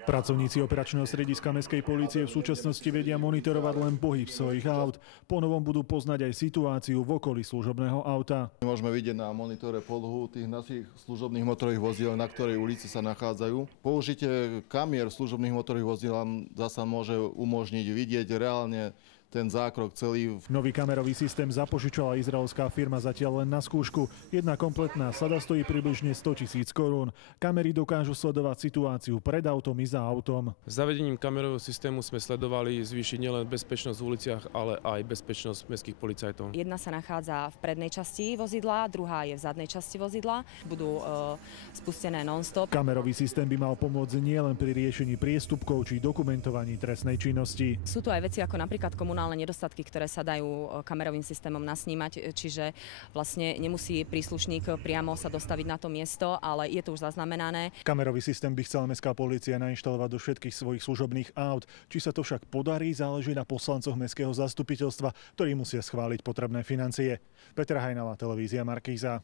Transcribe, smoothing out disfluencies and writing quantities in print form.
Pracovníci operačného strediska mestskej polície v súčasnosti vedia monitorovať len pohyb svojich aut. Ponovom budú poznať aj situáciu v okolí služobného auta. Môžeme vidieť na monitore polohu tých našich služobných motorových vozidiel, na ktorej ulici sa nachádzajú. Použitie kamier služobných motorových vozidiel zasa môže umožniť vidieť reálne ten zákrok celý. Nový kamerový systém zapožičala izraelská firma zatiaľ len na skúšku. Jedna kompletná sada stojí približne 100 000 korún. Kamery dokážu sledovať situáciu pred autom i za autom. Zavedením kamerového systému sme sledovali zvýšiť nielen bezpečnosť v uliciach, ale aj bezpečnosť mestských policajtov. Jedna sa nachádza v prednej časti vozidla, druhá je v zadnej časti vozidla. Budú spustené non-stop. Kamerový systém by mal pomôcť nielen pri riešení priestupkov či dokumentovaní trestnej činnosti. Sú tu aj veci ako napríklad komunálne nedostatky, ktoré sa dajú kamerovým systémom nasnímať, čiže vlastne nemusí príslušník priamo sa dostaviť na to miesto, ale je to už zaznamenané. Kamerový systém by chcela mestská polícia nainštalovať do všetkých svojich služobných aut. Či sa to však podarí, záleží na poslancoch mestského zastupiteľstva, ktorí musia schváliť potrebné financie. Peter Hajnala, televízia Markíza.